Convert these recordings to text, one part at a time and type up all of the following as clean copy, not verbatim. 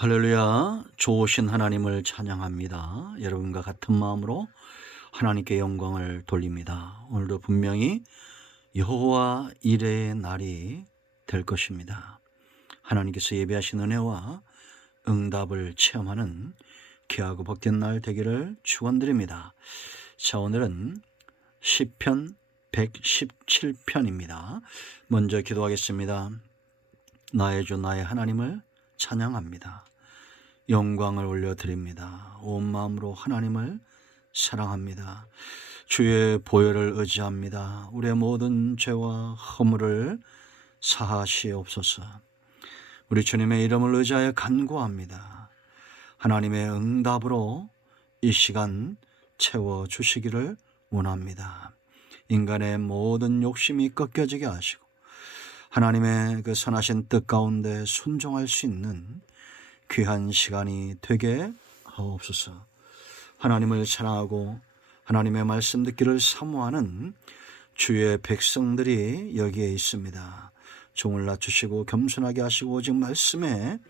할렐루야. 좋으신 하나님을 찬양합니다. 여러분과 같은 마음으로 하나님께 영광을 돌립니다. 오늘도 분명히 여호와 이레의 날이 될 것입니다. 하나님께서 예비하신 은혜와 응답을 체험하는 귀하고 복된 날 되기를 축원드립니다. 자, 오늘은 시편 117편입니다. 먼저 기도하겠습니다. 나의 주 나의 하나님을 찬양합니다. 영광을 올려드립니다. 온 마음으로 하나님을 사랑합니다. 주의 보혈을 의지합니다. 우리의 모든 죄와 허물을 사하시옵소서. 우리 주님의 이름을 의지하여 간구합니다. 하나님의 응답으로 이 시간 채워주시기를 원합니다. 인간의 모든 욕심이 꺾여지게 하시고 하나님의 그 선하신 뜻 가운데 순종할 수 있는 귀한 시간이 되게 하옵소서. 하나님을 사랑하고 하나님의 말씀 듣기를 사모하는 주의 백성들이 여기에 있습니다. 종을 낮추시고 겸손하게 하시고 오직 말씀에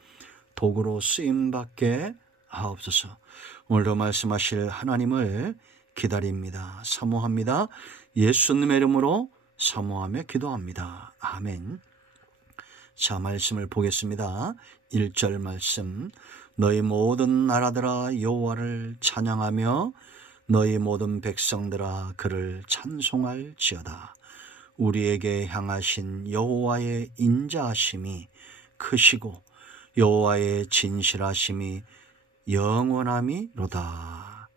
도구로 쓰임받게 하옵소서. 오늘도 말씀하실 하나님을 기다립니다. 사모합니다. 예수님의 이름으로 사모하며 기도합니다. 아멘. 자, 말씀을 보겠습니다. 1절 말씀. 너희 모든 나라들아 여호와를 찬양하며 너희 모든 백성들아 그를 찬송할지어다. 우리에게 향하신 여호와의 인자하심이 크시고 여호와의 진실하심이 영원함이로다.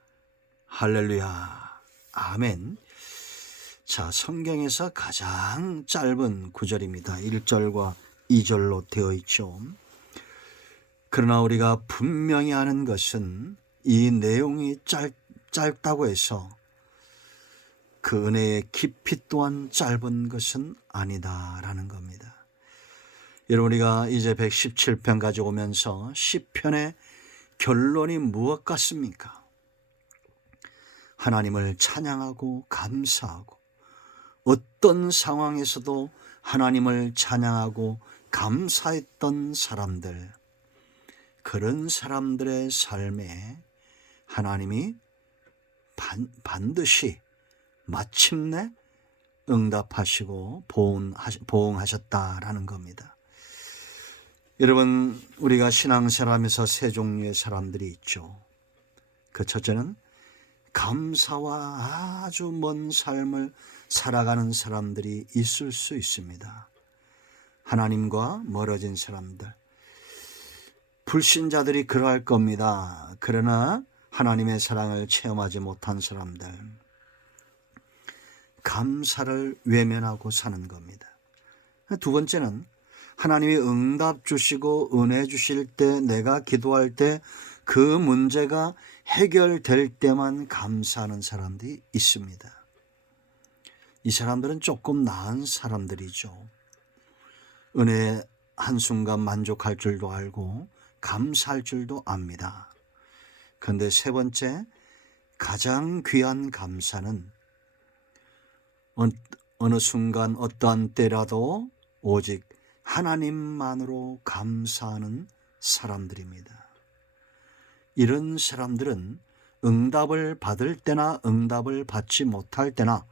할렐루야. 아멘. 자, 성경에서 가장 짧은 구절입니다. 1절과 2절로 되어 있죠. 그러나 우리가 분명히 아는 것은 이 내용이 짧다고 해서 그 은혜의 깊이 또한 짧은 것은 아니다라는 겁니다. 여러분, 우리가 이제 117편 가지고 오면서 시편의 결론이 무엇 같습니까? 하나님을 찬양하고 감사하고 어떤 상황에서도 하나님을 찬양하고 감사했던 사람들, 그런 사람들의 삶에 하나님이 반드시 마침내 응답하시고 보응하셨다라는 겁니다. 여러분, 우리가 신앙생활하면서 세 종류의 사람들이 있죠. 그 첫째는 감사와 아주 먼 삶을 살아가는 사람들이 있을 수 있습니다. 하나님과 멀어진 사람들, 불신자들이 그러할 겁니다. 그러나 하나님의 사랑을 체험하지 못한 사람들, 감사를 외면하고 사는 겁니다. 두 번째는 하나님이 응답 주시고 은혜 주실 때, 내가 기도할 때 그 문제가 해결될 때만 감사하는 사람들이 있습니다. 이 사람들은 조금 나은 사람들이죠. 은혜에 한순간 만족할 줄도 알고 감사할 줄도 압니다. 그런데 세 번째, 가장 귀한 감사는 어느 순간 어떠한 때라도 오직 하나님만으로 감사하는 사람들입니다. 이런 사람들은 응답을 받을 때나 응답을 받지 못할 때나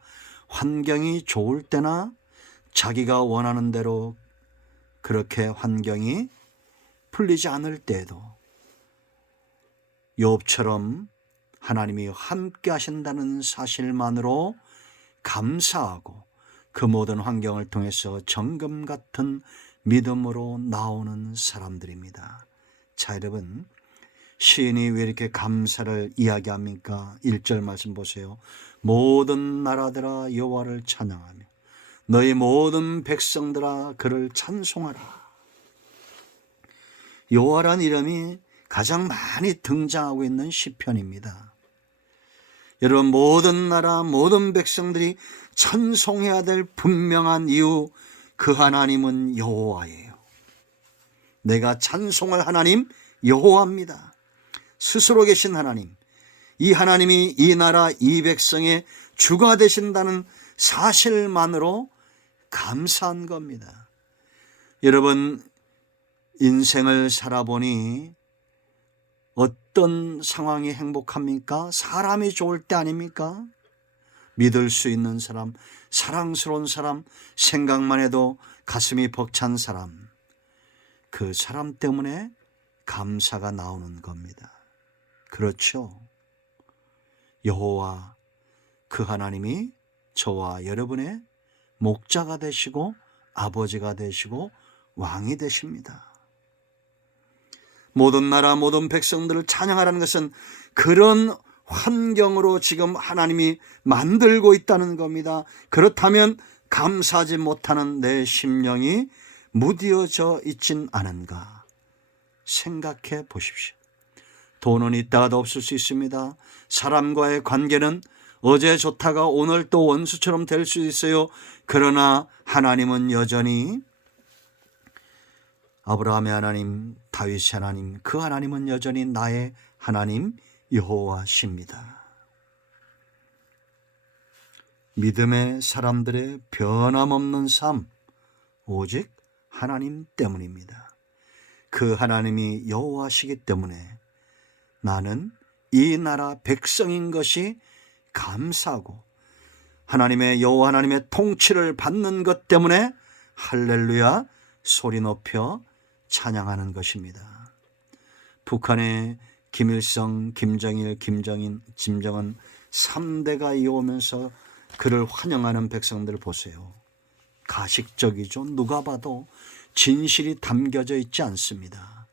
환경이 좋을 때나 자기가 원하는 대로 그렇게 환경이 풀리지 않을 때에도 욥처럼 하나님이 함께 하신다는 사실만으로 감사하고 그 모든 환경을 통해서 정금 같은 믿음으로 나오는 사람들입니다. 자, 여러분, 시인이 왜 이렇게 감사를 이야기합니까? 1절 말씀 보세요. 모든 나라들아 여호와를 찬양하며 너희 모든 백성들아 그를 찬송하라. 여호와란 이름이 가장 많이 등장하고 있는 시편입니다. 여러분, 모든 나라 모든 백성들이 찬송해야 될 분명한 이유, 그 하나님은 여호와예요. 내가 찬송할 하나님 여호와입니다. 스스로 계신 하나님, 이 하나님이 이 나라 이 백성의 주가 되신다는 사실만으로 감사한 겁니다. 여러분, 인생을 살아보니 어떤 상황이 행복합니까? 사람이 좋을 때 아닙니까? 믿을 수 있는 사람, 사랑스러운 사람, 생각만 해도 가슴이 벅찬 사람, 그 사람 때문에 감사가 나오는 겁니다. 그렇죠? 여호와 그 하나님이 저와 여러분의 목자가 되시고 아버지가 되시고 왕이 되십니다. 모든 나라 모든 백성들을 찬양하라는 것은 그런 환경으로 지금 하나님이 만들고 있다는 겁니다. 그렇다면 감사하지 못하는 내 심령이 무디어져 있진 않은가 생각해 보십시오. 돈은 있다가도 없을 수 있습니다. 사람과의 관계는 어제 좋다가 오늘 또 원수처럼 될 수 있어요. 그러나 하나님은 여전히 아브라함의 하나님, 다윗의 하나님, 그 하나님은 여전히 나의 하나님 여호와십니다. 믿음의 사람들의 변함없는 삶, 오직 하나님 때문입니다. 그 하나님이 여호와시기 때문에 나는 이 나라 백성인 것이 감사하고 하나님의 여호와 하나님의 통치를 받는 것 때문에 할렐루야 소리 높여 찬양하는 것입니다. 북한의 김일성, 김정일, 김정인, 김정은 3대가 이어오면서 그를 환영하는 백성들 보세요. 가식적이죠. 누가 봐도 진실이 담겨져 있지 않습니다.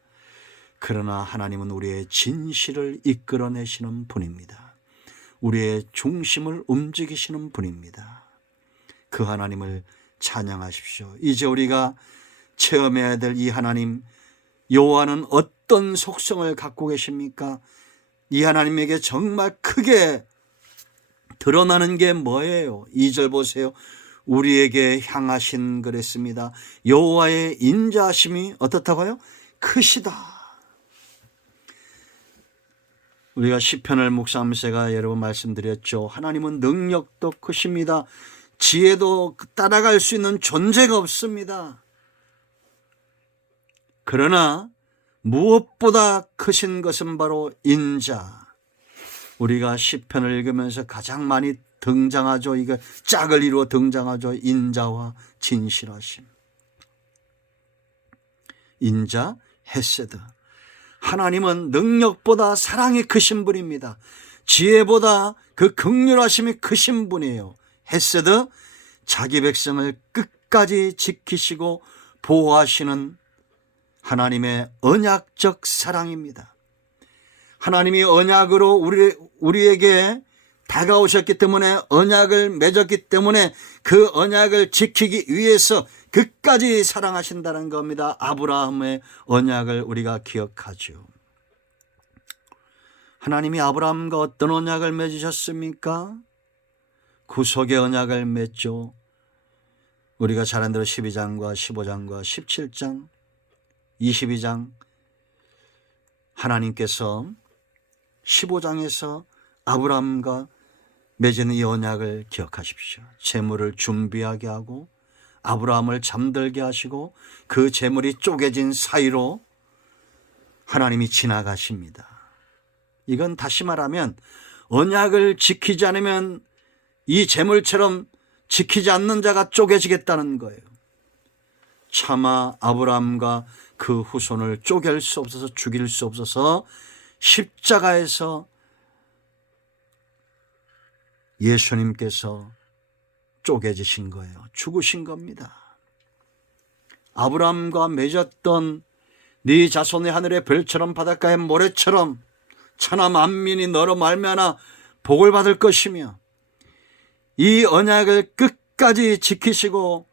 그러나 하나님은 우리의 진실을 이끌어내시는 분입니다. 우리의 중심을 움직이시는 분입니다. 그 하나님을 찬양하십시오. 이제 우리가 체험해야 될 이 하나님, 여호와는 어떤 속성을 갖고 계십니까? 이 하나님에게 정말 크게 드러나는 게 뭐예요? 2절 보세요. 우리에게 향하신 그랬습니다. 여호와의 인자하심이 어떻다고요? 크시다. 우리가 시편을 묵상하면서 제가 여러분 말씀드렸죠. 하나님은 능력도 크십니다. 지혜도 따라갈 수 있는 존재가 없습니다. 그러나 무엇보다 크신 것은 바로 인자. 우리가 시편을 읽으면서 가장 많이 등장하죠. 이거 짝을 이루어 등장하죠. 인자와 진실하심. 인자, 헤세드. 하나님은 능력보다 사랑이 크신 분입니다. 지혜보다 그 긍휼하심이 크신 분이에요. 헤세드, 자기 백성을 끝까지 지키시고 보호하시는 하나님의 언약적 사랑입니다. 하나님이 언약으로 우리에게 다가오셨기 때문에 언약을 맺었기 때문에 그 언약을 지키기 위해서 끝까지 사랑하신다는 겁니다. 아브라함의 언약을 우리가 기억하죠. 하나님이 아브라함과 어떤 언약을 맺으셨습니까? 구속의 언약을 맺죠. 우리가 잘 아는 대로 12장과 15장과 17장, 22장 하나님께서 15장에서 아브라함과 맺은 이 언약을 기억하십시오. 재물을 준비하게 하고 아브라함을 잠들게 하시고 그 재물이 쪼개진 사이로 하나님이 지나가십니다. 이건 다시 말하면 언약을 지키지 않으면 이 재물처럼 지키지 않는 자가 쪼개지겠다는 거예요. 차마 아브라함과 그 후손을 쪼갤 수 없어서 죽일 수 없어서 십자가에서 예수님께서 쪼개지신 거예요. 죽으신 겁니다. 아브라함과 맺었던 네 자손의 하늘의 별처럼 바닷가의 모래처럼 천하 만민이 너로 말미암아 복을 받을 것이며 이 언약을 끝까지 지키시고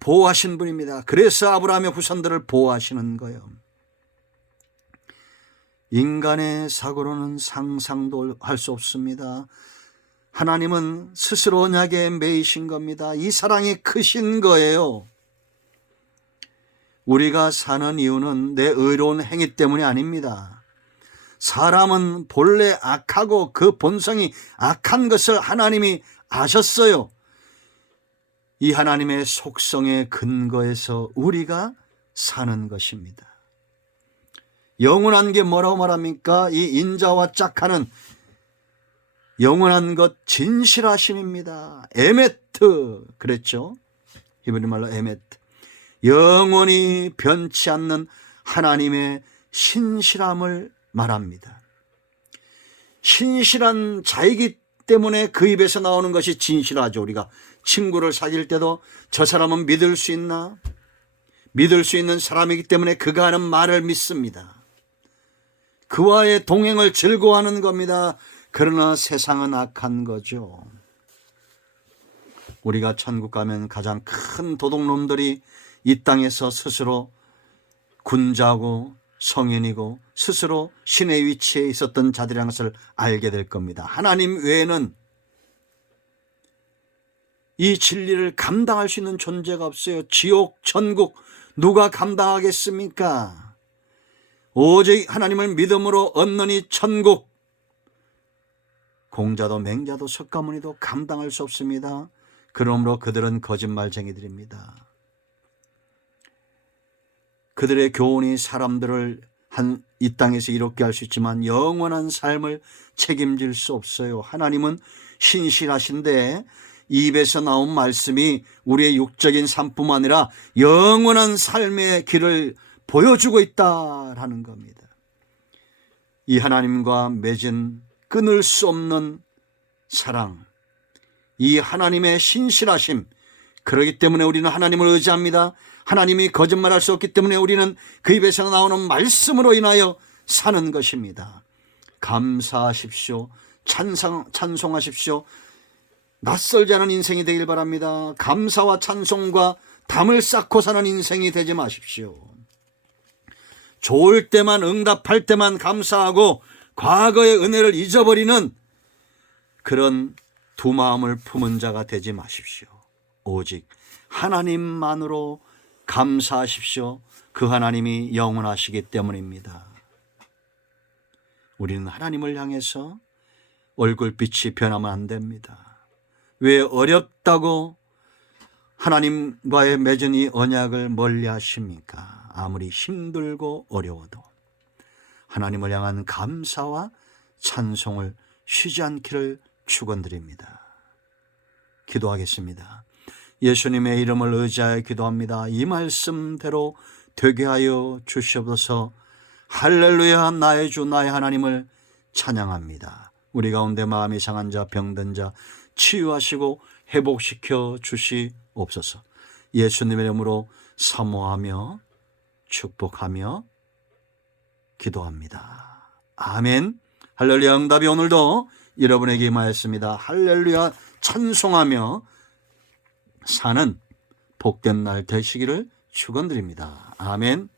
보호하신 분입니다. 그래서 아브라함의 후손들을 보호하시는 거예요. 인간의 사고로는 상상도 할 수 없습니다. 하나님은 스스로 언약에 매이신 겁니다. 이 사랑이 크신 거예요. 우리가 사는 이유는 내 의로운 행위 때문이 아닙니다. 사람은 본래 악하고 그 본성이 악한 것을 하나님이 아셨어요. 이 하나님의 속성에 근거해서 우리가 사는 것입니다. 영원한 게 뭐라고 말합니까? 이 인자와 짝하는 영원한 것 진실하심입니다. 에메트 그랬죠. 히브리 말로 에메트. 영원히 변치 않는 하나님의 신실함을 말합니다. 신실한 자이기 때문에 그 입에서 나오는 것이 진실하죠. 우리가 친구를 사귈 때도 저 사람은 믿을 수 있나? 믿을 수 있는 사람이기 때문에 그가 하는 말을 믿습니다. 그와의 동행을 즐거워하는 겁니다. 그러나 세상은 악한 거죠. 우리가 천국 가면 가장 큰 도둑놈들이 이 땅에서 스스로 군자고 성인이고 스스로 신의 위치에 있었던 자들이라는 것을 알게 될 겁니다. 하나님 외에는 이 진리를 감당할 수 있는 존재가 없어요. 지옥, 천국 누가 감당하겠습니까? 오직 하나님을 믿음으로 얻느니 천국. 공자도 맹자도 석가모니도 감당할 수 없습니다. 그러므로 그들은 거짓말쟁이들입니다. 그들의 교훈이 사람들을 이 땅에서 이롭게 할 수 있지만 영원한 삶을 책임질 수 없어요. 하나님은 신실하신데 입에서 나온 말씀이 우리의 육적인 삶뿐만 아니라 영원한 삶의 길을 보여주고 있다라는 겁니다. 이 하나님과 맺은 끊을 수 없는 사랑, 이 하나님의 신실하심, 그렇기 때문에 우리는 하나님을 의지합니다. 하나님이 거짓말할 수 없기 때문에 우리는 그 입에서 나오는 말씀으로 인하여 사는 것입니다. 감사하십시오. 찬송하십시오. 낯설지 않은 인생이 되길 바랍니다. 감사와 찬송과 담을 쌓고 사는 인생이 되지 마십시오. 좋을 때만 응답할 때만 감사하고 과거의 은혜를 잊어버리는 그런 두 마음을 품은 자가 되지 마십시오. 오직 하나님만으로 감사하십시오. 그 하나님이 영원하시기 때문입니다. 우리는 하나님을 향해서 얼굴빛이 변하면 안 됩니다. 왜 어렵다고 하나님과의 맺은 이 언약을 멀리 하십니까? 아무리 힘들고 어려워도 하나님을 향한 감사와 찬송을 쉬지 않기를 축원드립니다. 기도하겠습니다. 예수님의 이름을 의지하여 기도합니다. 이 말씀대로 되게 하여 주시옵소서. 할렐루야. 나의 주 나의 하나님을 찬양합니다. 우리 가운데 마음이 상한 자 병든 자 치유하시고 회복시켜 주시옵소서. 예수님의 이름으로 사모하며 축복하며 기도합니다. 아멘. 할렐루야. 응답이 오늘도 여러분에게 임하였습니다. 할렐루야. 찬송하며 사는 복된 날 되시기를 축원드립니다. 아멘.